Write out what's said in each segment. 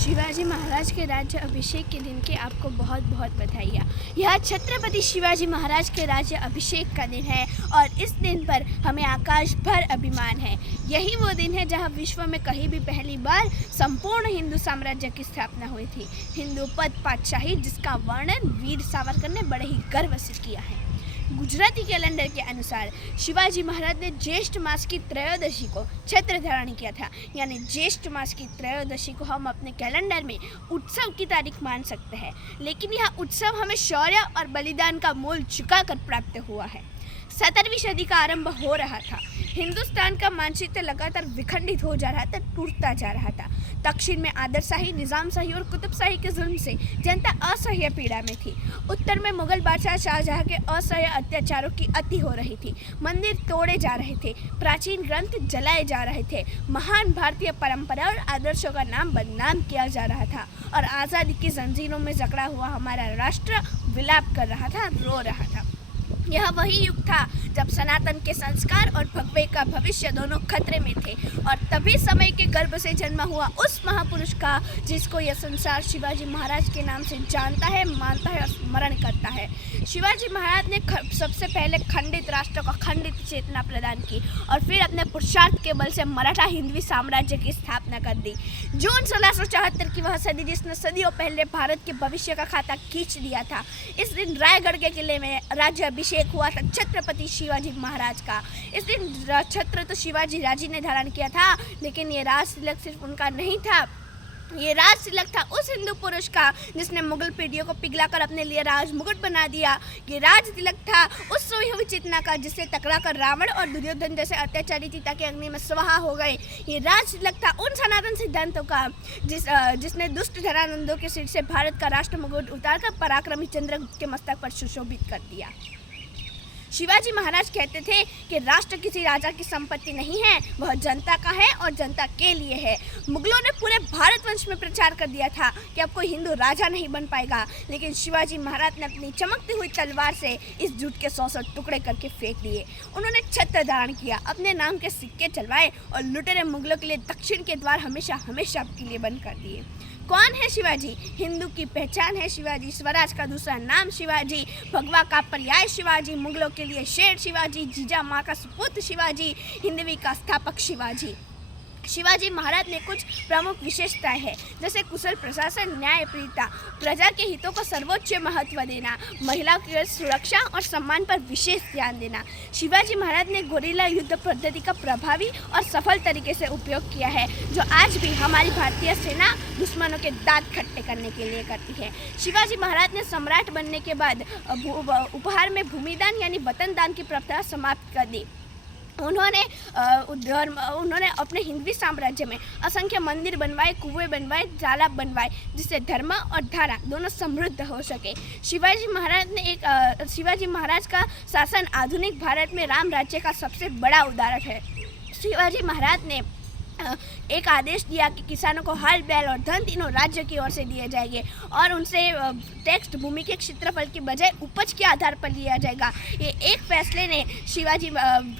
शिवाजी महाराज के राज्य अभिषेक के दिन की आपको बहुत बहुत बधाइयाँ। यह छत्रपति शिवाजी महाराज के राज्य अभिषेक का दिन है और इस दिन पर हमें आकाश भर अभिमान है। यही वो दिन है जहाँ विश्व में कहीं भी पहली बार संपूर्ण हिंदू साम्राज्य की स्थापना हुई थी। हिंदू पद पातशाही जिसका वर्णन वीर सावरकर ने बड़े ही गर्व से किया है। गुजराती कैलेंडर के अनुसार शिवाजी महाराज ने ज्येष्ठ मास की त्रयोदशी को छत्र धारण किया था। यानी ज्येष्ठ मास की त्रयोदशी को हम अपने कैलेंडर में उत्सव की तारीख मान सकते हैं, लेकिन यह उत्सव हमें शौर्य और बलिदान का मूल चुकाकर प्राप्त हुआ है। 17वीं सदी का आरंभ हो रहा था। हिंदुस्तान का मानचित्र लगातार विखंडित हो जा रहा था, टूटता जा रहा था। दक्षिण में आदरशाही, निजामशाही और कुतुबशाही के जुल्म से जनता असह्य पीड़ा में थी। उत्तर में मुगल बादशाह शाहजहां के असह्य अत्याचारों की अति हो रही थी। मंदिर तोड़े जा रहे थे, प्राचीन ग्रंथ जलाए जा रहे थे, महान भारतीय परंपरा और आदर्शों का नाम बदनाम किया जा रहा था और आज़ादी की जंजीरों में जकड़ा हुआ हमारा राष्ट्र विलाप कर रहा था, रो रहा था। यह वही युग था जब सनातन के संस्कार और भगवे का भविष्य दोनों खतरे में थे और तभी समय के गर्भ से जन्मा हुआ उस महापुरुष का जिसको यह संसार शिवाजी महाराज के नाम से जानता है, मानता है और स्मरण करता है। शिवाजी महाराज ने सबसे पहले खंडित राष्ट्र को खंडित चेतना प्रदान की और फिर अपने पुरुषार्थ के बल से मराठा हिंदवी साम्राज्य की स्थापना कर दी। जून 1674 की वह सदी जिसने सदियों पहले भारत के भविष्य का खाता खींच दिया था। इस दिन रायगढ़ के किले में राज्य अभिषेक हुआ था छत्रपति शिवाजी महाराज का। इस दिन छत्र तो शिवाजी राजी ने धारण किया था, लेकिन ये राज तिलक सिर्फ उनका नहीं था, ये राज तिलक था उस हिंदू पुरुष का जिसने मुगल पीढ़ियों को पिघलाकर अपने लिए राज मुकुट बना दिया। ये राज तिलक था उस सोई हुई चेतना का जिससे टकराकर रावण और दुर्योधन जैसे अत्याचारी सीता के अग्नि में स्वाहा हो गए। ये राज तिलक था उन सनातन सिद्धांतों का जिसने दुष्ट धरानंदों के सिर से भारत का राष्ट्र मुकुट उतारकर पराक्रमी चंद्रगुप्त के मस्तक पर सुशोभित कर दिया। शिवाजी महाराज कहते थे कि राष्ट्र किसी राजा की संपत्ति नहीं है, वह जनता का है और जनता के लिए है। मुगलों ने पूरे भारतवर्ष में प्रचार कर दिया था कि अब कोई हिंदू राजा नहीं बन पाएगा, लेकिन शिवाजी महाराज ने अपनी चमकती हुई तलवार से इस झूठ के 100 टुकड़े करके फेंक दिए। उन्होंने छत्र धारण किया, अपने नाम के सिक्के चलवाए और लुटेरे मुगलों के लिए दक्षिण के द्वार हमेशा हमेशा के लिए बंद कर दिए। कौन है शिवाजी? हिंदू की पहचान है शिवाजी, स्वराज का दूसरा नाम शिवाजी, भगवा का पर्याय शिवाजी, मुगलों के लिए शेर शिवाजी, जीजा माँ का सुपुत्र शिवाजी, हिंदवी का स्थापक शिवाजी। शिवाजी महाराज ने कुछ प्रमुख विशेषताएं हैं, जैसे कुशल प्रशासन, न्यायप्रियता, प्रजा के हितों को सर्वोच्च महत्व देना, महिलाओं की सुरक्षा और सम्मान पर विशेष ध्यान देना। शिवाजी महाराज ने गोरिल्ला युद्ध पद्धति का प्रभावी और सफल तरीके से उपयोग किया है, जो आज भी हमारी भारतीय सेना दुश्मनों के दांत खट्टे करने के लिए करती है। शिवाजी महाराज ने सम्राट बनने के बाद उपहार में भूमिदान यानी वतन दान की प्रथा समाप्त कर दी। उन्होंने अपने हिंदवी साम्राज्य में असंख्य मंदिर बनवाए, कुएं बनवाए, तालाब बनवाए, जिससे धर्म और धारा दोनों समृद्ध हो सके। शिवाजी महाराज का शासन आधुनिक भारत में राम राज्य का सबसे बड़ा उदाहरण है। शिवाजी महाराज ने एक आदेश दिया कि किसानों को हल, बैल और धन तीनों राज्य की ओर से दिए जाएंगे और उनसे टैक्स भूमि के क्षेत्रफल की बजाय उपज के आधार पर लिया जाएगा। ये एक फैसले ने शिवाजी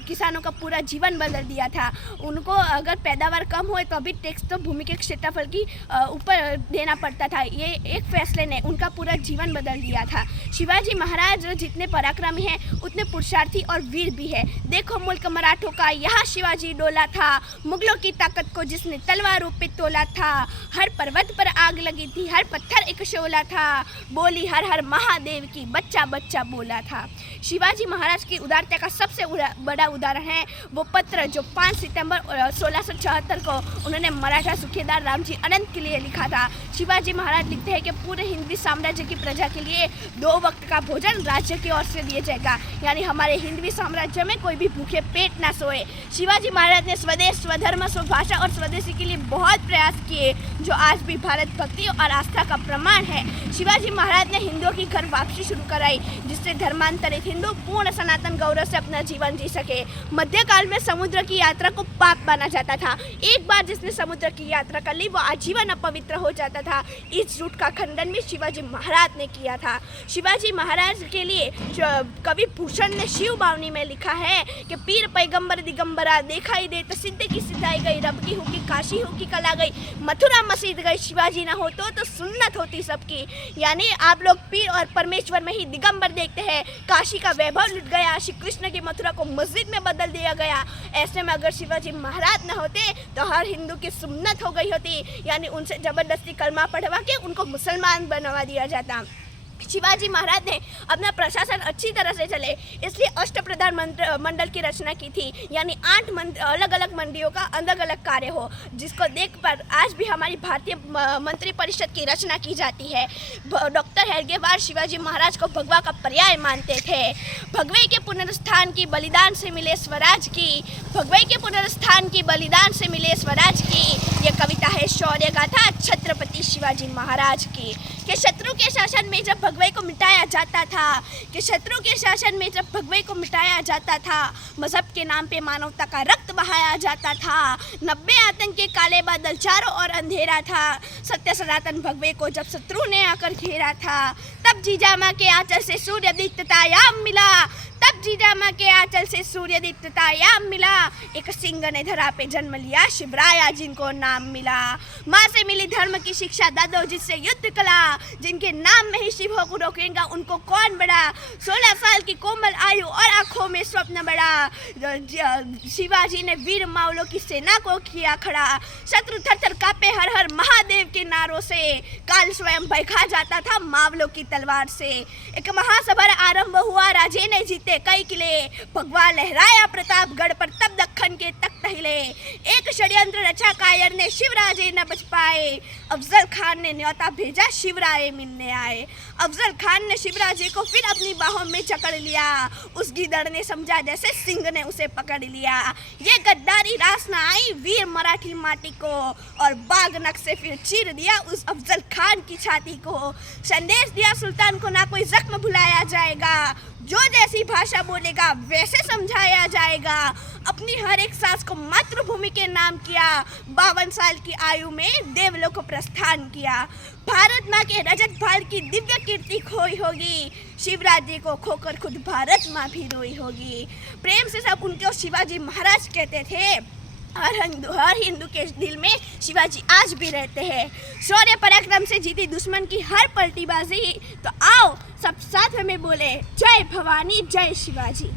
किसानों का पूरा जीवन बदल दिया था। उनको अगर पैदावार कम हुए तो अभी टैक्स तो भूमि के क्षेत्रफल की ऊपर देना पड़ता था। ये एक फैसले ने उनका पूरा जीवन बदल दिया था। शिवाजी महाराज जितने पराक्रमी हैं उतने पुरुषार्थी और वीर भी है। देखो मुल्क मराठों का, यहाँ शिवाजी डोला था, मुगलों की ताकत को जिसने तलवारों पे तोला था, हर पर्वत पर आग लगी थी, हर पत्थर एक शोला था, बोली हर हर महादेव की, बच्चा बच्चा बोला था। शिवाजी महाराज की उदारता का सबसे बड़ा उदाहरण है वो पत्र जो 5 सितंबर 1674 को उन्होंने मराठा सूबेदार रामजी अनंत के लिए लिखा था। शिवाजी महाराज लिखते हैं कि पूरे हिंदवी साम्राज्य की प्रजा के लिए 2 वक्त का भोजन राज्य की ओर से दिया जाएगा, यानी हमारे हिंदवी साम्राज्य में कोई भी भूखे पेट ना सोए। शिवाजी महाराज ने स्वदेश, स्वधर्म, स्वभाषा और स्वदेशी के लिए बहुत प्रयास किए, जो आज भी भारत भक्ति और आस्था का प्रमाण है। शिवाजी महाराज ने हिंदुओं की घर वापसी शुरू कराई, जिससे धर्मांतरित हिंदू पूर्ण सनातन गौरव से अपना जीवन जी सके। मध्यकाल में समुद्र की यात्रा को पाप माना जाता था। एक बार जिसने समुद्र की यात्रा कर ली वो आजीवन अपवित्र हो जाता था। इस झूठ का खंडन भी शिवाजी महाराज ने किया था। शिवाजी महाराज के लिए कवि भूषण ने शिव बावनी में लिखा है कि पीर पैगंबर दिगंबरा, देखा ही दे तो सिद्धि की सिद्धाई गई, रब की हुकी काशी हुकी कल आ गई, मथुरा मस्जिद गई, शिवाजी ना होते तो सुन्नत होती सबकी। यानी आप लोग पीर और परमेश्वर में ही दिगंबर देखते हैं। काशी का वैभव लुट गया, श्री कृष्ण की मथुरा को मस्जिद में बदल दिया गया। ऐसे में अगर शिवाजी महाराज न होते तो हर हिंदू की सुन्नत हो गई होती, यानी उनसे जबरदस्ती कलमा पढ़वा के उनको मुसलमान बनवा दिया जाता। शिवाजी महाराज ने अपना प्रशासन अच्छी तरह से चले इसलिए अष्टप्रधान मंडल की रचना की थी, यानी 8 अलग अलग मंडियों का अलग अलग कार्य हो, जिसको देख पर आज भी हमारी भारतीय मंत्री परिषद की रचना की जाती है। डॉक्टर हेडगेवार शिवाजी महाराज को भगवा का पर्याय मानते थे। भगवे के पुनरुत्थान की बलिदान से मिले स्वराज की, भगवे के पुनरुत्थान की बलिदान से मिले स्वराज की, ये कविता है शौर्य गाथा छत्रपति शिवाजी महाराज की। कि शत्रु के शासन में जब भगवे को मिटाया जाता था, कि शत्रु के शासन में जब भगवे को मिटाया जाता था, मजहब के नाम पे मानवता का रक्त बहाया जाता था। 90 आतंक के काले बादल चारों ओर अंधेरा था, सत्य सनातन भगवे को जब शत्रु ने आकर घेरा था, तब जीजामा के आंचल से सूर्य दीप्ततायाम मिला, तब जीजामा के आंचल से सूर्य दीप्ततायाम मिला। एक सिंह ने धरा पे जन्म लिया, शिवराया जिनको नाम मिला। माँ से मिली धर्म की शिक्षा, दादो जिससे युद्ध कला, जिनके नाम में ही शिव को रोकेगा उनको कौन बड़ा। 16 साल की कोमल आयु और आंखों में स्वप्न बड़ा, शिवाजी ने वीर मावलों की सेना को किया खड़ा। शत्रु थर-थर कांपे हर हर महादेव के नारों से, काल स्वयं भयखा जाता था मावलों की तलवार से। एक महासभा आरंभ हुआ, राजे ने जीते कई किले, भगवा लहराया प्रतापगढ़ पर तब दक्खन के तख्त हिले। एक षड्यंत्र रचा कायर ने, शिवराजे न बच पाए, अफजल खान ने न्योता भेजा, शिवराय मिलने आए। अफजल खान ने शिवराजे को फिर अपनी बाहों में जकड़ लिया, उस गिदड़ ने समझा जैसे सिंह ने उसे पकड़ लिया। ये गद्दारी रास न आई वीर मराठी माटी को, और बाग नख से फिर चीर दिया उस अफजल खान की छाती को। संदेश दिया सुल्तान को ना कोई जख्म भुलाया जाएगा, जो जैसी भाषा बोलेगा वैसे समझाया जाएगा। अपनी हर एक सांस को मातृभूमि के नाम किया, 52 साल की आयु में देवलोक को प्रस्थान किया। भारत माँ के रजत भाल की दिव्य कीर्ति खोई होगी, शिवराज को खोकर खुद भारत माँ भी रोई होगी। प्रेम से सब उनको शिवाजी महाराज कहते थे। हर हिंदू के दिल में शिवाजी आज भी रहते हैं। शौर्य पराक्रम से जीती दुश्मन की हर पलटीबाजी, तो आओ सब साथ में बोले जय भवानी जय शिवाजी।